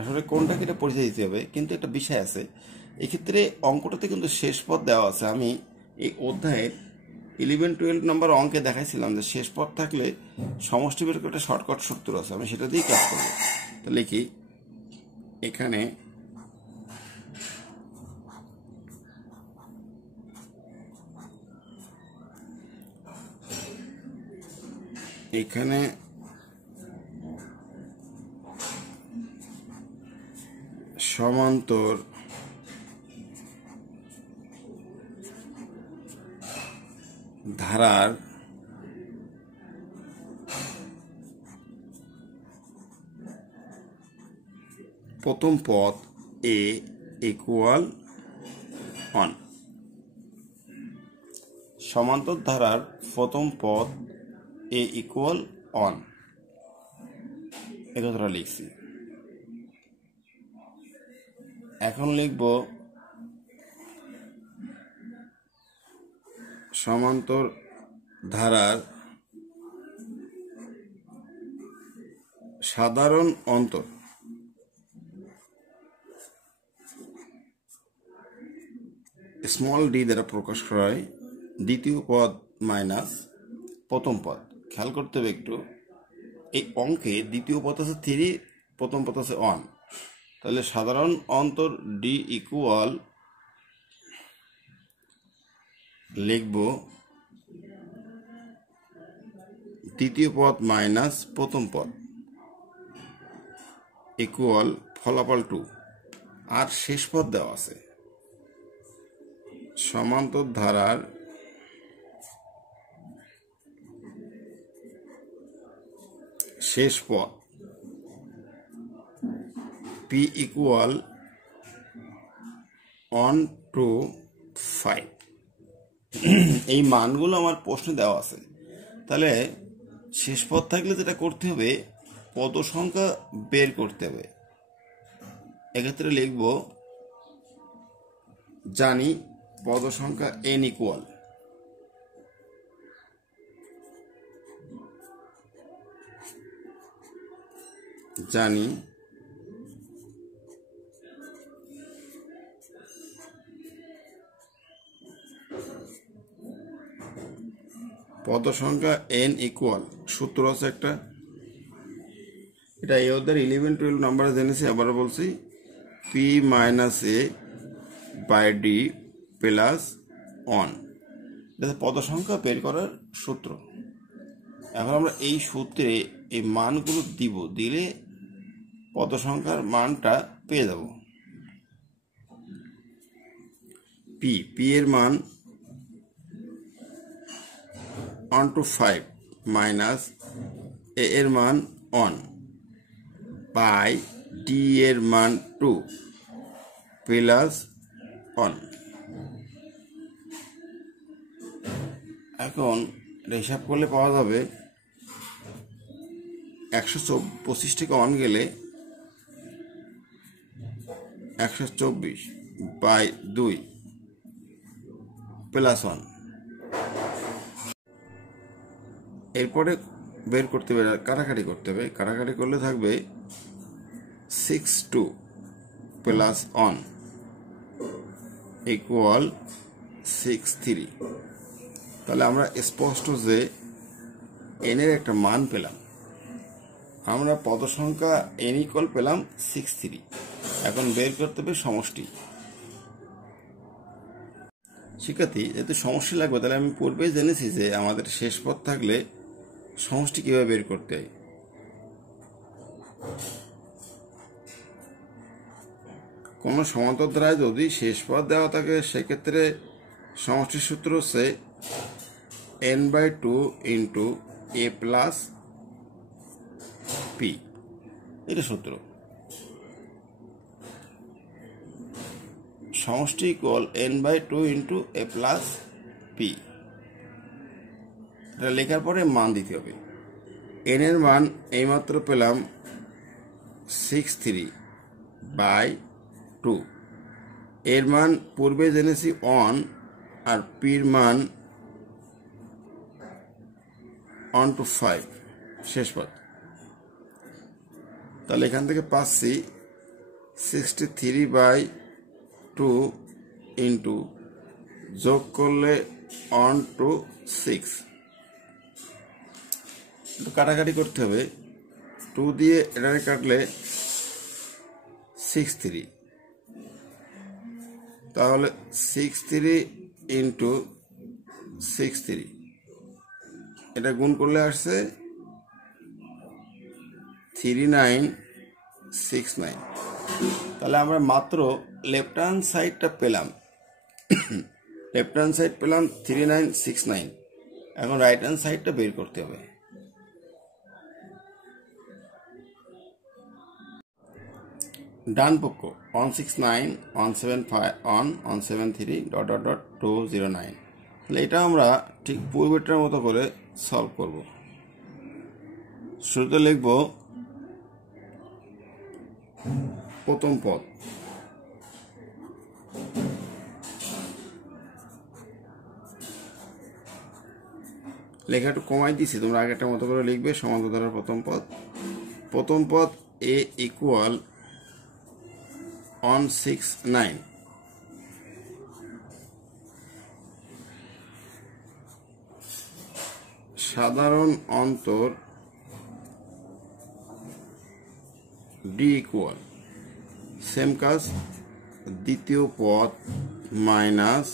আসলে কোনটাকে এটা পরিচয় দিতে হবে, কিন্তু একটা বিষয় আছে এক্ষেত্রে। অঙ্কটাতে কিন্তু শেষ পদ দেওয়া আছে। আমি এই অধ্যায়ের 11-12 নম্বর অঙ্কে দেখাইছিলাম যে শেষ পদ থাকলে সমষ্টি বের করে একটা শর্টকাট সূত্র আছে, আমি সেটা দিয়েই কাজ করবো। তো লিখি এখানে এখানে সমান্তর ধারার প্রথম পদ এ ইকুয়াল 1। সমান্তর ধারার প্রথম পদ এ ইকুয়াল 1, এ কথাটা লিখছি। এখন লিখব সমান্তর ধারার সাধারণ অন্তর স্মল ডি দ্বারা প্রকাশ করা হয় দ্বিতীয় পদ মাইনাস প্রথম পদ। খেয়াল করতে হবে একটু, এই অঙ্কে দ্বিতীয় পদ আছে 3, প্রথম পদ আছে 1, তাহলে সাধারণ অন্তর ডি ইকুয়াল লিখব দ্বিতীয় পদ মাইনাস প্রথম পদ ইকুয়াল ফলাফল 2, আর শেষ পদ দেওয়া আছে সমান্তর ধারার শেষ পদ পি ইকুয়াল 1 to 5। এই মানগুলো আমার প্রশ্নে দেওয়া আছে। তাহলে শেষ পদ থাকলে যেটা করতে হবে, পদ সংখ্যা বের করতে হবে। এক্ষেত্রে লিখব, জানি পদ সংখ্যা n ইকুয়াল জানি পদ সংখ্যা n ইকুয়াল, সূত্র আছে একটা, এটা এই অধ্যায়ের 11, 12 নাম্বারে জেনেছি, আবার বলছি, p minus a by d plus 1, এটা পদ সংখ্যা বের করার সূত্র। এখন আমরা এই সূত্রে এই মানগুলো দিব, দিলে পদ সংখ্যার মানটা পেয়ে যাব। পি এর মান 1 to 5 মাইনাস এ এর মান 1 বাই ডি এর মান 2 প্লাস 1। এখন এটা হিসাব করলে পাওয়া যাবে 125 থেকে 1 গেলে 124 বাই 2 প্লাস 1। এরপরে বের করতে হবে, কাটাকাটি করতে হবে। কাটাকাটি করলে থাকবে 6 2 প্লাস 1 ইকুয়াল 6 3। তাহলে আমরা স্পষ্ট যে n এর একটা মান পেলাম। আমরা পদ সংখ্যা n ইকুয়াল পেলাম 6 3। এখন বের করতে হবে সমষ্টি। শিক্ষার্থী, যেহেতু সমষ্টি লাগবে, তাহলে আমি পূর্বেই জেনেছি যে আমাদের শেষ পদ থাকলে সমষ্টি কিভাবে বের করতে হয়। কোন সমান্তরালে যদি শেষ পদ দেওয়া থাকে, সেক্ষেত্রে সমষ্টির সূত্র হচ্ছে n/2 into a plus p, এটা সূত্র। সমষ্টি equal n/2 into a plus p. এটা লেখার পরে মান দিতে হবে। n এর মান এইমাত্র পেলাম 6 3 বাই 2। এর মান পূর্বে জেনেছি 1, আর পির মান 1 to 5 শেষ পদ। তাহলে এখান থেকে পাচ্ছি 63 বাই 2 ইন্টু, যোগ করলে 1 to 6। কাটাকাটি করতে হবে, 2 দিয়ে এটাকে কাটলে 6 3, তাহলে 6 3 ইন্টু 6 3, এটা গুণ করলে আসছে 3969। তাহলে আমরা মাত্র লেফট হ্যান্ড সাইডটা পেলাম, লেফট হ্যান্ড সাইড পেলাম 3969। এখন রাইট হ্যান্ড সাইডটা বের করতে হবে। ডান পক্ষ 169 175 173 ডট ডট ডট 209। তাহলে এটা আমরা ঠিক পূর্বেরটার মতো করে সলভ করব। শুরুতে লিখব প্রথম পদ, লেখা একটু কমাই দিছি, তোমরা আগেরটার মতো করে লিখবে। সমান্তরালের প্রথম পদ a ইকুয়াল 169, সাধারণ অন্তর ডি ইকুয়াল, সেম কাজ, দ্বিতীয় পদ মাইনাস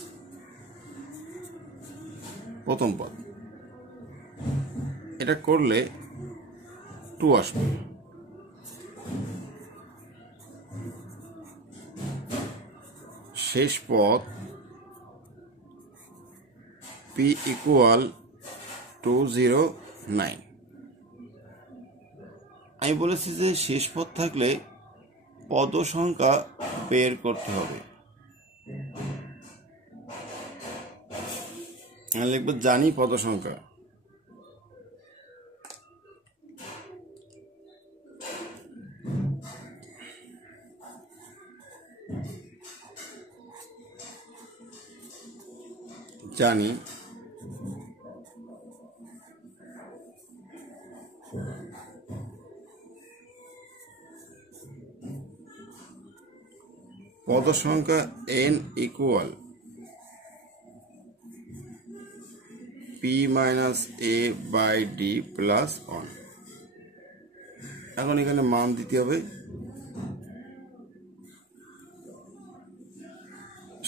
প্রথম পদ, এটা করলে 2 আসবে। শেষ পদ পি ইকুয়াল 209। আমি বলেছি যে শেষ পদ থাকলে পদ সংখ্যা বের করতে হবে। লিখব জানি পদ সংখ্যা। জানি পদ সংখ্যা n equal p minus a by d plus 1। এখন এখানে মান দিতে হবে।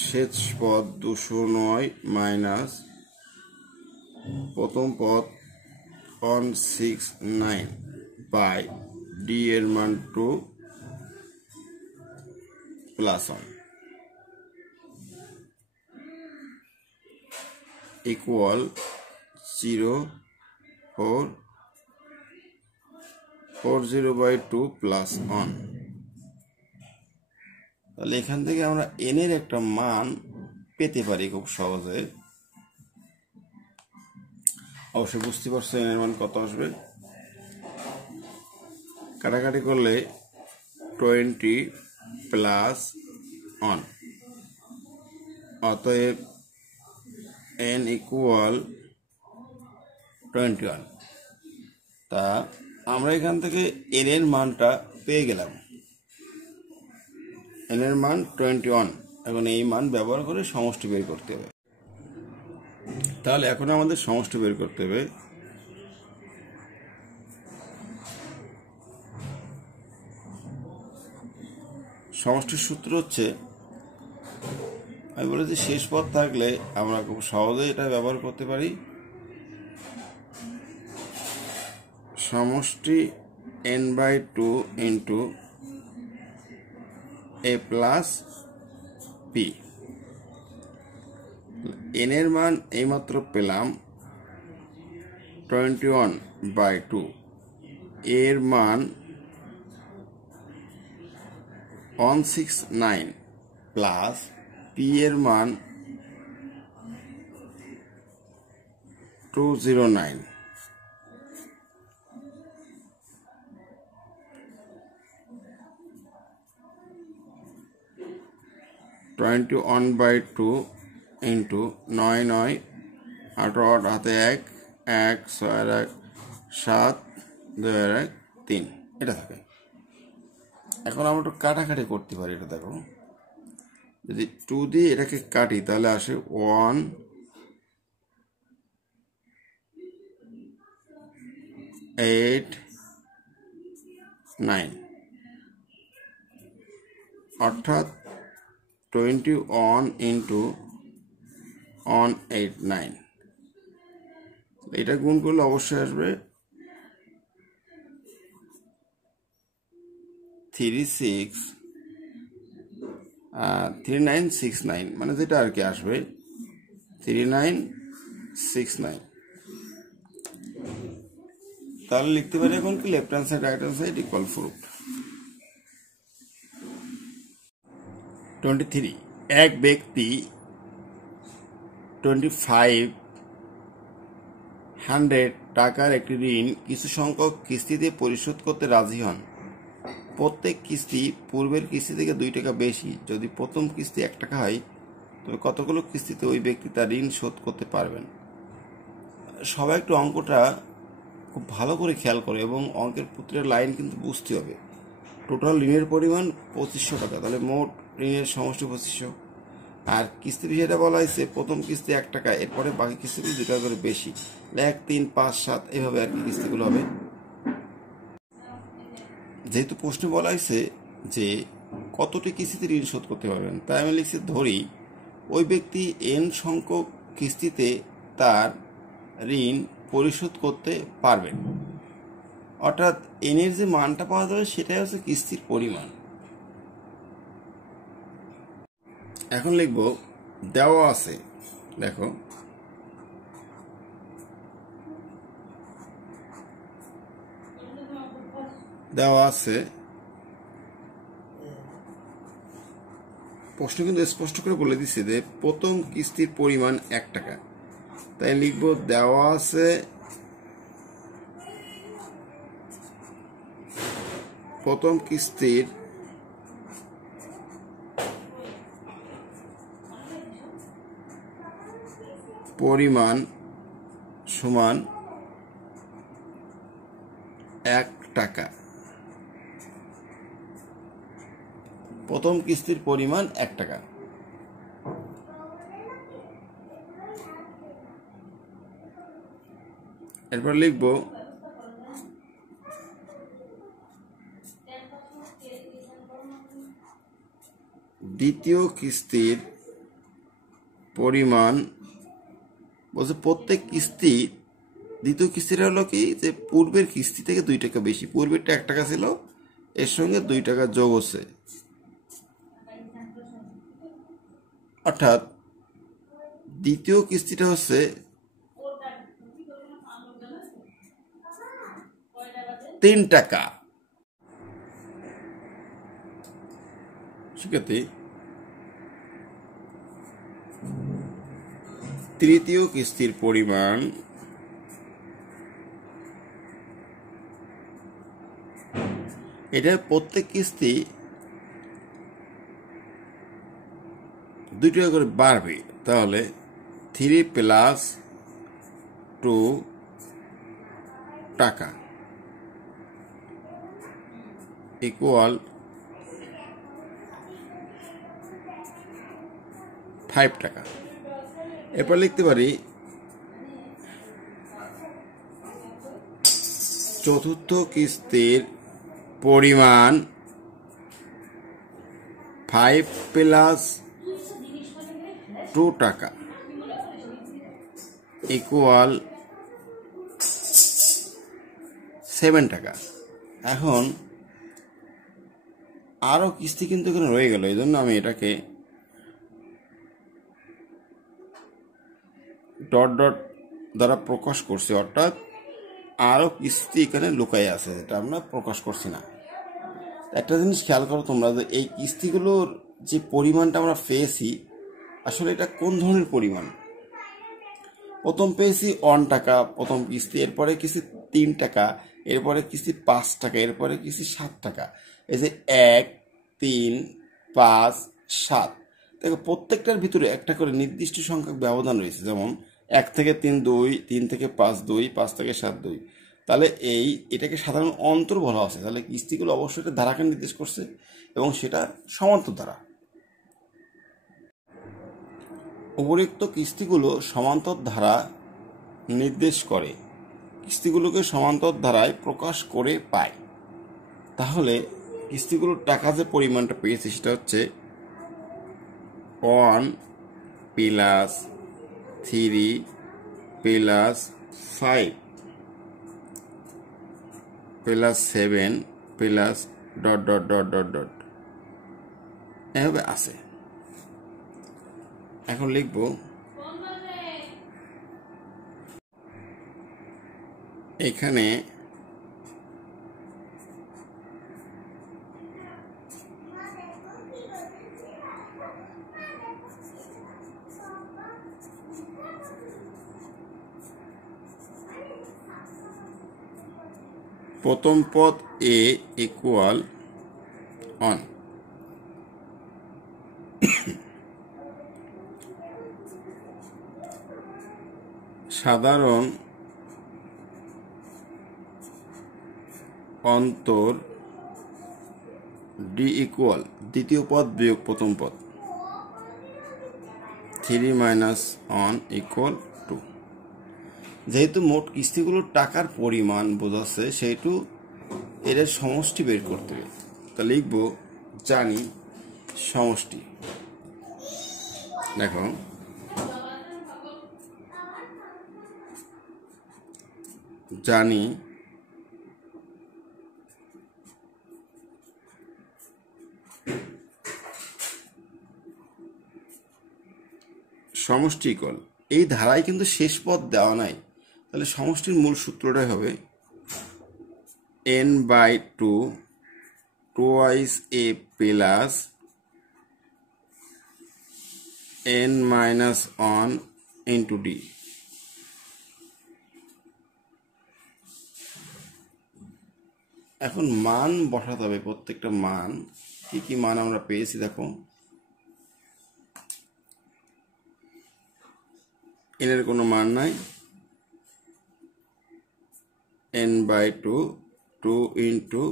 শেষ পদ 209 মাইনাস প্রথম পদ 169 বাই d এর মান 2 প্লাস 1 ইকুয়াল 0440 বাই 2 প্লাস 1। তাহলে এখান থেকে আমরা n এর একটা মান পেতে পারি খুব সহজে। অবশ্যই বুঝতে পারছো n এর মান কত আসবে। কাটাকাটি করলে 20 প্লাস 1, অতএব n ইকুয়াল 21। তা আমরা এখান থেকে n এর মানটা পেয়ে গেলাম। n এর মান 21। এখন এই মান ব্যবহার করে সমষ্টি বের করতে হবে। তাহলে এখন আমাদের সমষ্টি বের করতে হবে। সমষ্টির সূত্র হচ্ছে, আমি বলেছি শেষ পদ থাকলে আমরা খুব সহজে এটা ব্যবহার করতে পারি। সমষ্টি n/2 into a plus p। n এর মান এইমাত্র পেলাম 21/2, এর মান 169 প্লাস p এর মান 209। টোয়েন্টি 1/2 ইন্টু 9 9 18 হাতে 1 1 6 1 7 2 1 3 এটা থাকে। এখন আমরা একটু কাটাকাটি করতে পারি। এটা দেখো, যদি 2 দিয়ে এটাকে কাটি তাহলে আসে 1 8 9, অর্থাৎ 21 ইন্টু 189। এটা গুণ করলে অবশ্যই আসবে 3969, মানে যেটা আর কি আসবে 3969। তাহলে লিখতে পারি এখন কি left hand side right hand side equal fruit. 23, এক ব্যক্তি 2500 টাকার একটি ঋণ কিছু সংখ্যক কিস্তিতে পরিশোধ করতে রাজি হন। প্রত্যেক কিস্তি পূর্বের কিস্তি থেকে 2 টাকা বেশি। যদি প্রথম কিস্তি 1 টাকা হয় তবে কতগুলো কিস্তিতে ওই ব্যক্তি তার ঋণ শোধ করতে পারবেন। সবাই একটু অঙ্কটা খুব ভালো করে খেয়াল করে এবং অঙ্কের প্রতিটা লাইন কিন্তু বুঝতে হবে। টোটাল ঋণের পরিমাণ 2500 টাকা, তাহলে মোট ঋণের সমষ্টি 2500। আর কিস্তি বিষয়টা বলা হয়েছে প্রথম কিস্তি 1 টাকা, এরপরে বাকি কিস্তিগুলো 2 টাকা করে বেশি, 1 3 5 7 এইভাবে আর কি কিস্তিগুলো হবে। যেহেতু প্রশ্ন বলা হয়েছে যে কতটি কিস্তিতে ঋণ শোধ করতে পারবেন, তাই আমি লিখছি ধরি ওই ব্যক্তি n সংখ্যক কিস্তিতে তার ঋণ পরিশোধ করতে পারবেন। অর্থাৎ n এর যে মানটা পাওয়া যাবে সেটাই হচ্ছে কিস্তির পরিমাণ। এখন লিখব দেওয়া আছে, দেখো দেওয়া আছে প্রশ্ন কিন্তু স্পষ্ট করে বলে দিচ্ছে যে প্রথম কিস্তির পরিমাণ 1 টাকা। তাই লিখব দেওয়া আছে প্রথম কিস্তির পরিমাণ সমান 1 টাকা। প্রথম কিস্তির পরিমাণ 1 টাকা। এরপর লিখব দ্বিতীয় কিস্তির পরিমাণ বলছে প্রত্যেক কিস্তি দ্বিতীয় কিস্তিটা হলো কি যে পূর্বের কিস্তি থেকে 2 টাকা বেশি, পূর্বেরটা 1 টাকা ছিল, এর সঙ্গে 2 টাকা যোগ হচ্ছে, অর্থাৎ দ্বিতীয় কিস্তিটা হচ্ছে 3 টাকা। শিক্ষার্থী, তৃতীয় কিস্তির পরিমাণ এটা প্রত্যেক কিস্তি 2 টাকা করে বাড়বে, তাহলে 3 + 2 টাকা ইকুয়াল 5 টাকা। এরপর লিখতে পারি চতুর্থ কিস্তির পরিমাণ 5 + 2 টাকা ইকুয়াল 7 টাকা। এখন আরো কিস্তি কিন্তু এখানে রয়ে গেল, এই জন্য আমি এটাকে ডট ডট দ্বারা প্রকাশ করছি, অর্থাৎ আরো কিস্তি এখানে লুকাই আছে, যেটা আমরা প্রকাশ করছি না। একটা জিনিস খেয়াল করো তোমরা, যে এই কিস্তিগুলোর যে পরিমাণটা আমরা পেয়েছি আসলে এটা কোন ধরনের পরিমাণ। প্রথম পেয়েছি 1 টাকা প্রথম কিস্তি, এরপরে কিস্তি 3 টাকা, এরপরে কিস্তি 5 টাকা, এরপরে কিস্তি 7 টাকা। এই যে 1, 3, 5, 7, দেখো প্রত্যেকটার ভিতরে একটা করে নির্দিষ্ট সংখ্যক ব্যবধান রয়েছে, যেমন 1 থেকে 3 2, 3 থেকে 5 2, 5 থেকে 7 2। তাহলে এটাকে সাধারণ অন্তর বলা আছে। তাহলে কিস্তিগুলো অবশ্যই একটা ধারাকে নির্দেশ করছে এবং সেটা সমান্তর ধারা। উপরিক্ত কিস্তিগুলো সমান্তর ধারা নির্দেশ করে, কিস্তিগুলোকে সমান্তর ধারায় প্রকাশ করে পায়। তাহলে কিস্তিগুলোর টাকা যে পরিমাণটা পেয়েছে সেটা হচ্ছে 1 + 3 + 5 + 7 + dot dot dot dot dot এভাবে আছে। এখন লিখব এখানে প্রথম পদ a ইকুয়াল 1, সাধারণ অন্তর d ইকুয়াল দ্বিতীয় পদ বিয়োগ প্রথম পদ 3 - 1 ইকুয়াল 2। যেহেতু মোট কিস্তিগুলোর টাকার পরিমাণ বোঝাচ্ছে, সেহেতু এর সমষ্টি বের করতে হবে। তা লিখব জানি সমষ্টি। দেখো জানি সমষ্টি ইকুয়াল, এই ধারায় কিন্তু শেষ পদ দেওয়া নাই, তাহলে সমষ্টির মূল সূত্রটাই হবে n/2 2a + n-1 into D. এখন মান বসাতে হবে, প্রত্যেকটা মান কি কি মান আমরা পেয়েছি দেখো। n এর কোনো মান নাই, n/2 2 ইন্টু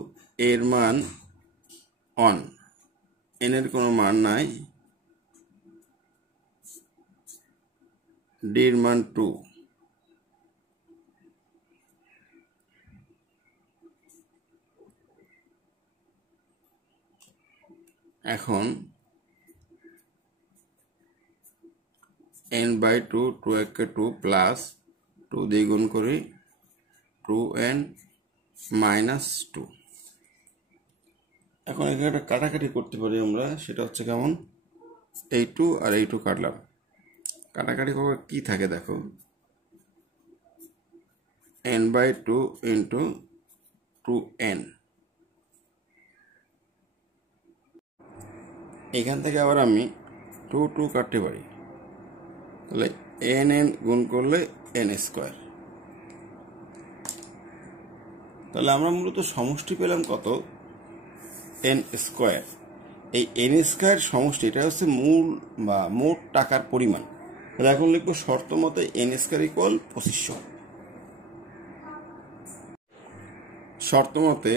এর মান 1, n এর কোনো মান নাই, d এর মান 2, এখন n/2 2 একে 2 প্লাস 2 দিয়ে গুণ করি 2n - 2। এখন এখানে একটা কাটাকাটি করতে পারি আমরা, সেটা হচ্ছে কেমন, এই 2 আর এই 2 কাটলাম, কাটাকাটি করে কি থাকে দেখো, n/2 ইন্টু 2n। এখান থেকে আবার আমি 2 2 কাটতে পারি, তাহলে n গুণ করলে n²। তাহলে আমরা মূলত সমষ্টি পেলাম কত, n²। এই n² সমষ্টি, এটা হচ্ছে মূল বা মোট টাকার পরিমাণ। তাহলে এখন লিখবো শর্ত মতে n² = 2500। শর্ত মতে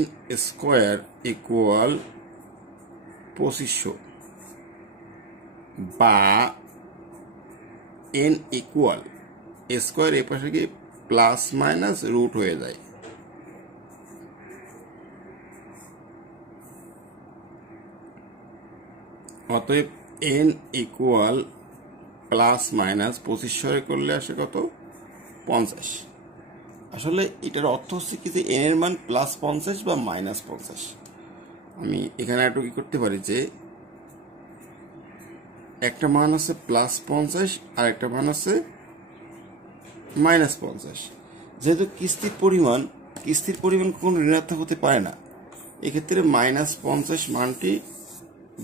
n² = 2500 বা n ইকুয়াল স্কোয়ার এ পাশে গিয়ে প্লাস মাইনাস রুট হয়ে যায়। অতএব n ইকুয়াল প্লাস মাইনাস 2500 করলে আসে কত, 50। আসলে এটার অর্থ হচ্ছে কি যে n এর মান +50 বা -50। আমি এখানে একটু কি করতে পারি যে একটা মান আছে +50 আর একটা মান আছে -50। যেহেতু কিস্তির পরিমাণ কোনো ঋণাত্মক হতে পারে না, এক্ষেত্রে -50 মানটি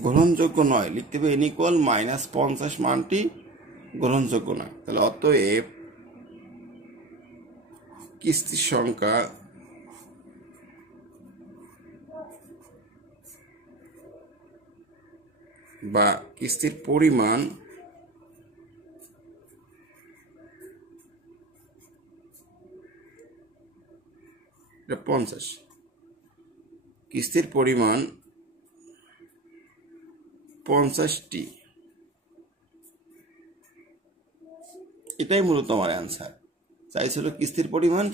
গ্রহণযোগ্য নয়, লিখতে হবে n ইকুয়াল -50 মানটি গ্রহণযোগ্য নয়। তাহলে অতএব কিস্তির সংখ্যা বা কিস্তির পরিমাণ এটা 50, কিস্তির পরিমাণ 50টি। এটাই মূলত আমার অ্যান্সার। চাইছিল কিস্তির পরিমাণ,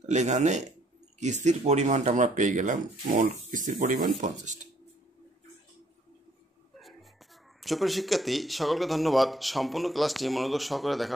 তাহলে এখানে কিস্তির পরিমাণটা আমরা পেয়ে গেলাম, মূল কিস্তির পরিমাণ 50টি। সুপ্রিয় শিক্ষার্থী সকলকে ধন্যবাদ। সম্পূর্ণ ক্লাসটি মনোযোগ সহকারে দেখা